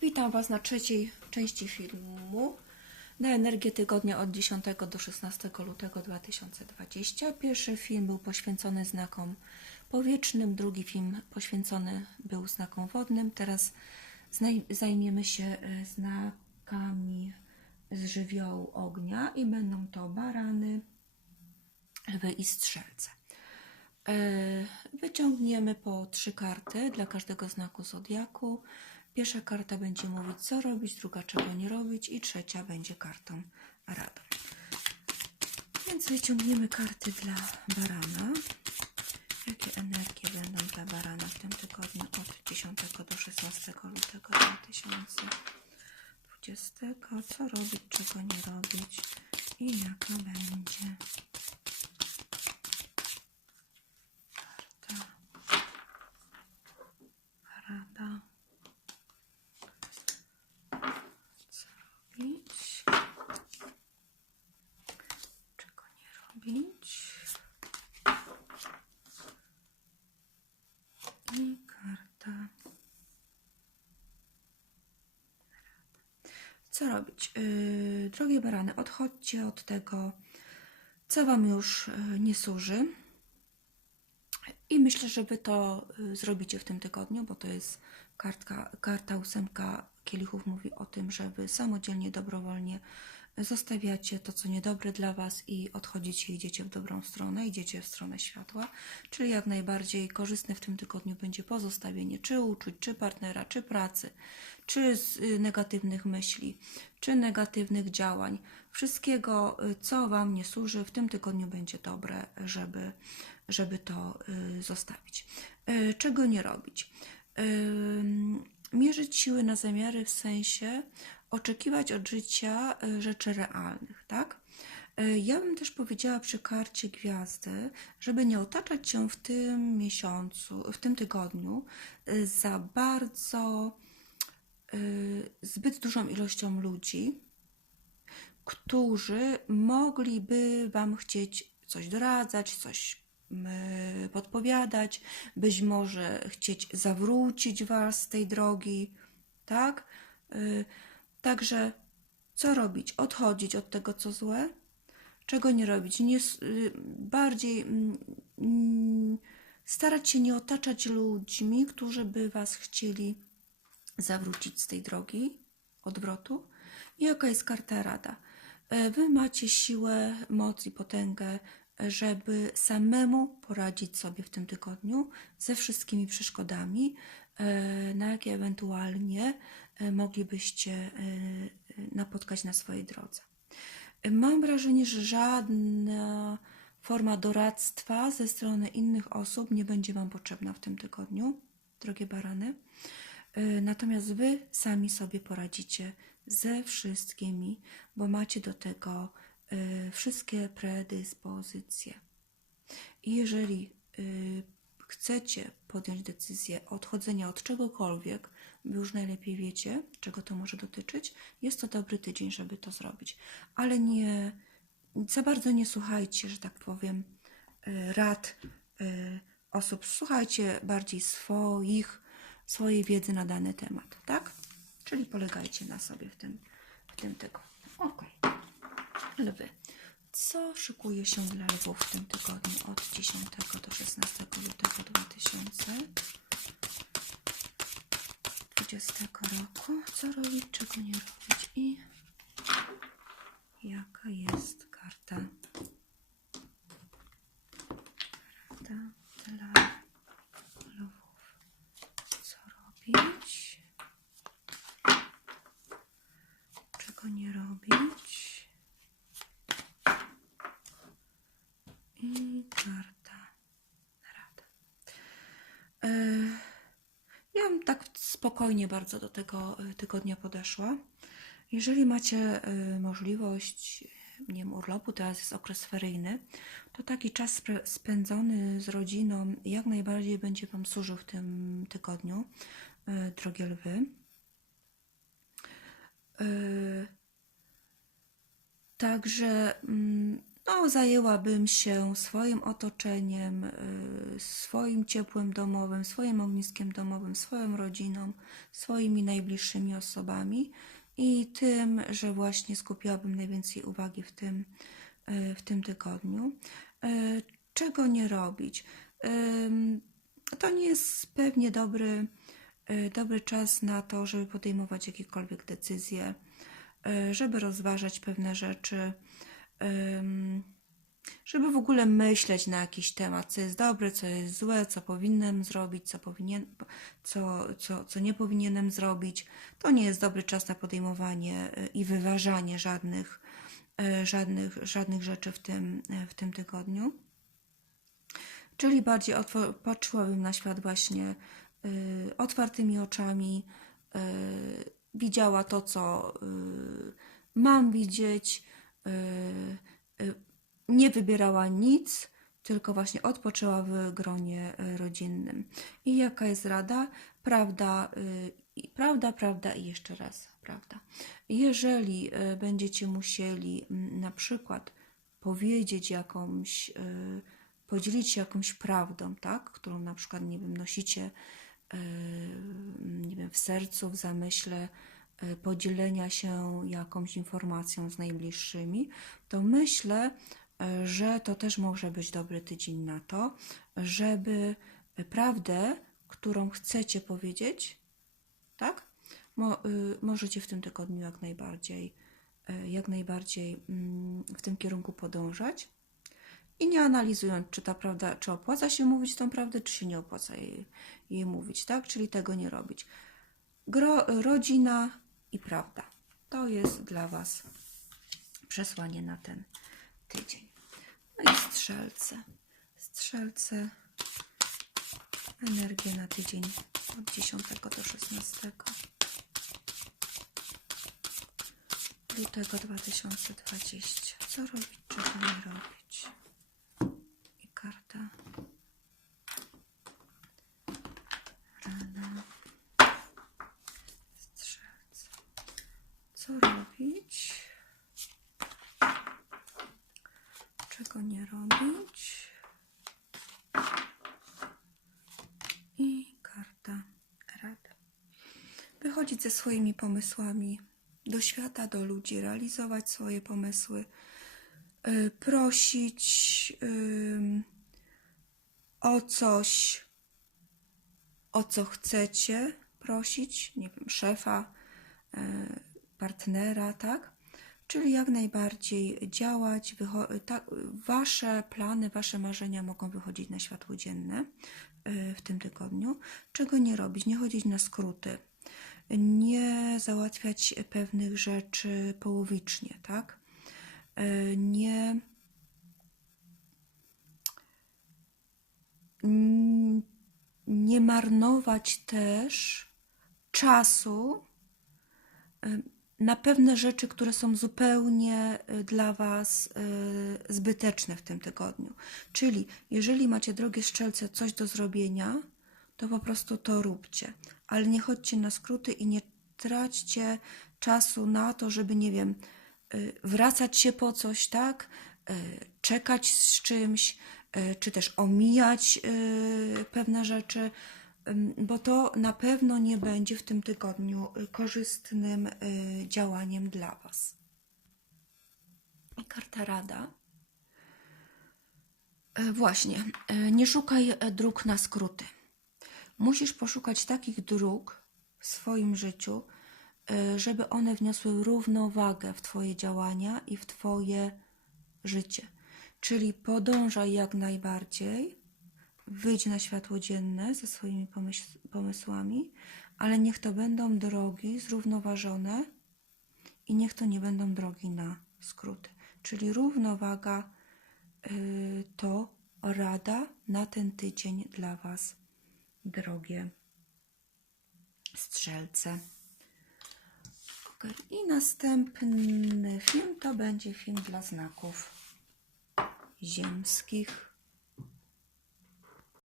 Witam Was na trzeciej części filmu na energię tygodnia od 10 do 16 lutego 2020. Pierwszy film był poświęcony znakom powietrznym, drugi film poświęcony był znakom wodnym. Teraz zajmiemy się e, znakami z żywiołu ognia i będą to barany, lwy i strzelce. E, Wyciągniemy po trzy karty dla każdego znaku zodiaku. Pierwsza karta będzie mówić, co robić, druga, czego nie robić, i trzecia będzie kartą radą. Więc wyciągniemy karty dla barana. Jakie energie będą dla barana w tym tygodniu od 10 do 16 lutego 2020? Co robić, czego nie robić i jaka będzie karta rada. Co robić? Czego nie robić? I karta. Co robić? Yy, drogie barany, odchodźcie od tego, co Wam już yy, nie służy. I myślę, że Wy to y, zrobicie w tym tygodniu, bo to jest kartka, karta ósemka kielichów mówi o tym, że Wy samodzielnie, dobrowolnie zostawiacie to, co niedobre dla Was i odchodzicie, idziecie w dobrą stronę, idziecie w stronę światła. Czyli jak najbardziej korzystne w tym tygodniu będzie pozostawienie czy uczuć, czy partnera, czy pracy, czy z y, negatywnych myśli, czy negatywnych działań. Wszystkiego, y, co Wam nie służy, w tym tygodniu będzie dobre, żeby, żeby to y, zostawić. Czego nie robić? Mierzyć siły na zamiary w sensie oczekiwać od życia y, rzeczy realnych, tak? Y, Ja bym też powiedziała przy karcie gwiazdy, żeby nie otaczać się w tym miesiącu, w tym tygodniu y, za bardzo zbyt dużą ilością ludzi, którzy mogliby Wam chcieć coś doradzać, coś podpowiadać, być może chcieć zawrócić Was z tej drogi, tak? Także co robić? Odchodzić od tego, co złe? Czego nie robić? Nie, y, bardziej mm, mm, starać się nie otaczać ludźmi, którzy by Was chcieli zawrócić z tej drogi odwrotu. I jaka jest karta rada? E, Wy macie siłę, moc i potęgę, e, żeby samemu poradzić sobie w tym tygodniu ze wszystkimi przeszkodami, e, na jakie ewentualnie moglibyście e, e, napotkać na swojej drodze. Mam wrażenie, że żadna forma doradztwa ze strony innych osób nie będzie Wam potrzebna w tym tygodniu, drogie barany. Y, Natomiast Wy sami sobie poradzicie ze wszystkimi, bo macie do tego wszystkie predyspozycje. I jeżeli chcecie podjąć decyzję odchodzenia od czegokolwiek, wy już najlepiej wiecie, czego to może dotyczyć, jest to dobry tydzień, żeby to zrobić. Ale nie za bardzo nie słuchajcie, że tak powiem, y, rad y, osób. Słuchajcie bardziej swoich, swojej wiedzy na dany temat, tak? Czyli polegajcie na sobie w tym, w tym tygodniu. Okej. Lwy. Co szykuje się dla lwów w tym tygodniu od 10 do 16 lutego 2020 roku? Co robić, czego nie robić i jaka jest karta dla lwów. Co robić? Czego nie robić? I karta rada. E, Ja bym tak spokojnie bardzo do tego e, tygodnia podeszła. Jeżeli macie e, możliwość, nie wiem, urlopu, teraz jest okres feryjny, to taki czas spędzony z rodziną jak najbardziej będzie Wam służył w tym tygodniu, e, drogie lwy. Także mm, no, zajęłabym się swoim otoczeniem, y, swoim ciepłem domowym, swoim ogniskiem domowym, swoją rodziną, swoimi najbliższymi osobami i tym, że właśnie skupiłabym najwięcej uwagi w tym, y, w tym tygodniu. Y, Czego nie robić? To nie jest pewnie dobry, dobry czas na to, żeby podejmować jakiekolwiek decyzje, żeby rozważać pewne rzeczy, żeby w ogóle myśleć na jakiś temat, co jest dobre, co jest złe, co powinienem zrobić, co, powinien, co, co, co nie powinienem zrobić. To nie jest dobry czas na podejmowanie y, i wyważanie żadnych, y, żadnych, żadnych rzeczy w tym, y, w tym tygodniu. Czyli bardziej patrzyłabym na świat właśnie y, otwartymi oczami, y, widziała to, co y, mam widzieć, nie wybierała nic, tylko właśnie odpoczęła w gronie y, rodzinnym. I jaka jest rada? Prawda, y, prawda, prawda i jeszcze raz prawda. Jeżeli y, będziecie musieli mm, na przykład powiedzieć jakąś, y, podzielić się jakąś prawdą, tak, którą na przykład, nie wiem, nosicie, y, nie wiem, w sercu, w zamyśle, y, podzielenia się jakąś informacją z najbliższymi, to myślę, y, że to też może być dobry tydzień na to, żeby prawdę, którą chcecie powiedzieć, tak? Mo, możecie w tym tygodniu jak najbardziej, jak najbardziej mm, w tym kierunku podążać. I nie analizując, czy ta prawda, czy opłaca się mówić tą prawdę, czy się nie opłaca jej, jej mówić, tak? Czyli tego nie robić. Gro, rodzina i prawda. To jest dla Was przesłanie na ten tydzień. No i strzelce. Strzelce. Energię na tydzień od 10 do 16 lutego 2020. Co robić, czego nie robić? I karta. Rada. Strzelce. Co robić? Czego nie robić? I karta rad. Wychodzić ze swoimi pomysłami do świata, do ludzi, realizować swoje pomysły, y, prosić ym, o coś, o co chcecie prosić, nie wiem, szefa, y, partnera, tak? Czyli jak najbardziej działać, wasze plany, wasze marzenia mogą wychodzić na światło dzienne y, w tym tygodniu. Czego nie robić? Nie chodzić na skróty, nie załatwiać pewnych rzeczy połowicznie, tak? Y, Nie. Nie marnować też czasu y, na pewne rzeczy, które są zupełnie y, dla Was y, zbyteczne w tym tygodniu. Czyli jeżeli macie, drogie szczelce, coś do zrobienia, to po prostu to róbcie. Ale nie chodźcie na skróty i nie traćcie czasu na to, żeby, nie wiem, y, wracać się po coś, tak? Czekać z czymś, czy też omijać pewne rzeczy, bo to na pewno nie będzie w tym tygodniu y, korzystnym y, działaniem dla Was. Karta rada. E, Właśnie, e, nie szukaj e, dróg na skróty. Musisz poszukać takich dróg w swoim życiu, żeby one wniosły równowagę w Twoje działania i w Twoje życie. Czyli podążaj jak najbardziej, wyjdź na światło dzienne ze swoimi pomysłami, ale niech to będą drogi zrównoważone i niech to nie będą drogi na skróty. Czyli równowaga y, to rada na ten tydzień dla Was, drogie strzelce. Okej, I następny film to będzie film dla znaków ziemskich.